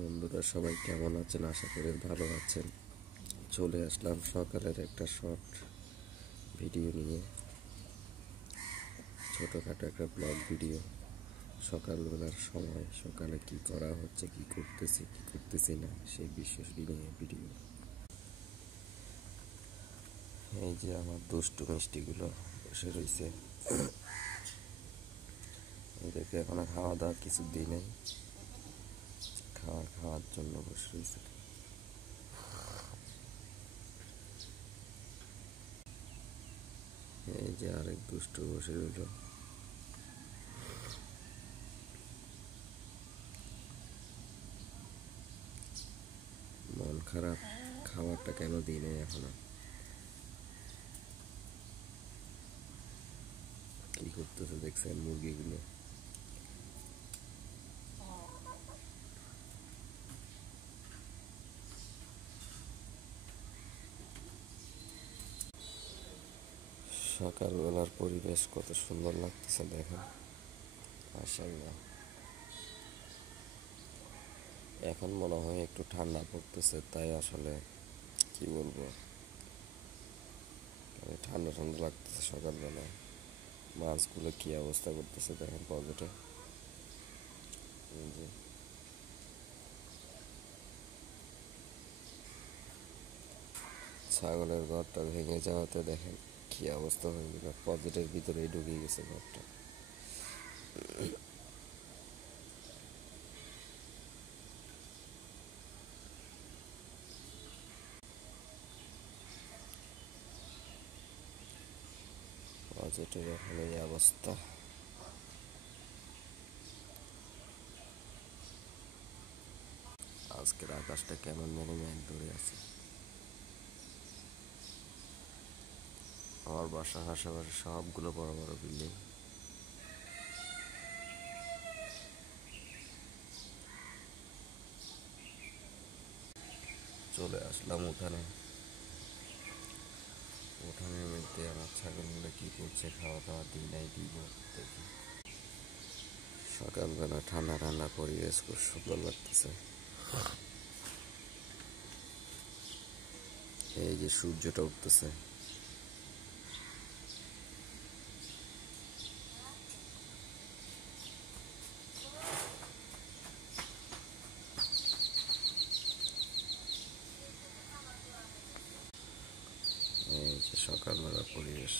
বন্ধুরা সবাই কেমন আছেন? আশা করি ভালো আছেন। চলে আসলাম সকালের একটা শর্ট ভিডিও নিয়ে, ছোটোখাটো একটা ব্লগ ভিডিও। সকালবেলার সময় সকালে কি করা হচ্ছে, কি করতেছি না সেই বিষয় নিয়ে ভিডিও। এই যে আমার দুষ্টু মিষ্টিগুলো বসে রয়েছে, এদেরকে এখনো খাওয়া দাওয়ার কিছু দিই নাই, খাওয়ার জন্য বসে রয়েছে। এই যে আরেক দুষ্টু বসে রইল। মন খারাপ, খাবারটা কেন দিই নাই এখনো। কি করতেছে দেখছেন মুরগিগুলো? সকালবেলার পরিবেশ কত সুন্দর লাগতেছে দেখেন, মাশাআল্লাহ। এখন মনে হয় একটু ঠান্ডা পড়তেছে, তাই আসলে কি বলবো, ঠান্ডা ঠান্ডা লাগতেছে সকালবেলা। মাছগুলো কি অবস্থা করতেছে দেখেন পকেটে। ছাগলের ঘরটা ভেঙে যাওয়াতে দেখেন কি অবস্থা হয়ে গেল, পকেটের ভিতরেই ঢুকে গেছে ঘরটা। পকেটের এখন এই অবস্থা। আজকের আকাশটা কেমন জানি মেঘ ধরে আছে। আমার বাসার আশেপাশে সবগুলো বড় বড় বিল্ডিং। চলে আসলাম উঠানের মধ্যে আমার ছাগলগুলো কি করছে, খাওয়া দাওয়া দিই নাই, দিব দেখি। সকালবেলা ঠান্ডা ঠান্ডা পরিবেশ, খুব সুন্দর লাগতেছে। এই যে সূর্যটা উঠতেছে। এই যে সকালবেলা পরিবেশ।